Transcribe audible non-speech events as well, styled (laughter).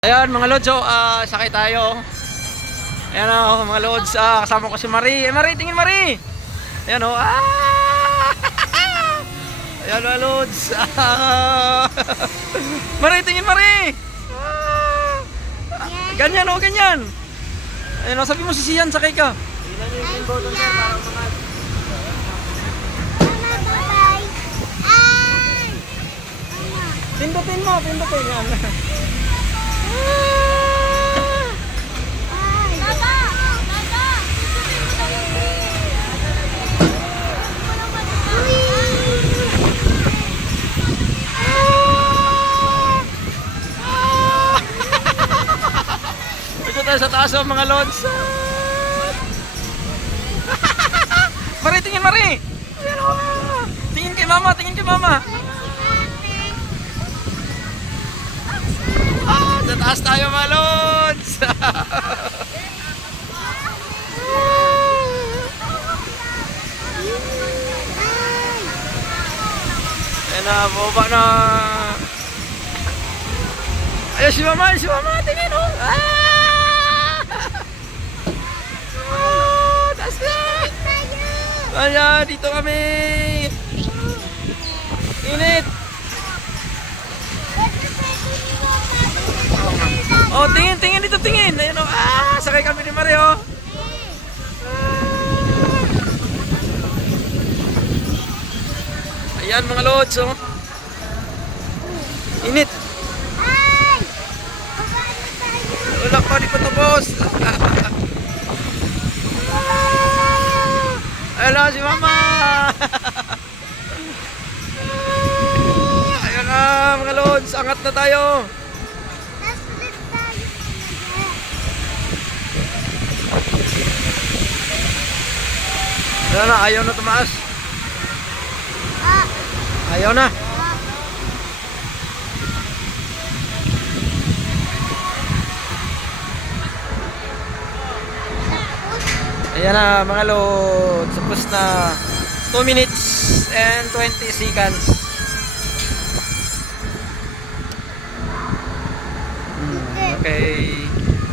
Ayan mga lods, oh, ah, sakay tayo. Ayan oh, mga lods, ah, kasama ko si Marie. Eh, Marie, tingin Marie! Ayan oh, ah! (laughs) Ayan mga lods. Ah! (laughs) Marie, tingin Marie! Ah! Ganyan oh, ganyan. Ayan oh, sabi mo si Sian, sakay ka. Pindutin mo, pindutin yan. (laughs) Tayo sa taas oh, mga lods. (laughs) Marie, tingin oh. Tingin kay mama, tingin kay mama. Taas tayo mga lods. (laughs) Ayan na, baba na. Ayun si mama, si mama, tingin oh. Ah! Ah, (laughs) taas na. Ayan, dito kami. Init. Oh, tingin, tingin dito, tingin. Ayun oh. Ah, Mario. Ayan mga lods, oh. Init. Wala pa, di pa tapos. (laughs) Hello, si Mama. (laughs) Ayan na, mga lods. Angat na tayo. Ayan na, ayaw na tumaas. Ayaw na. Ayan na mga lods. Tapos na 2 minutes and 20 seconds. Hmm, Okay.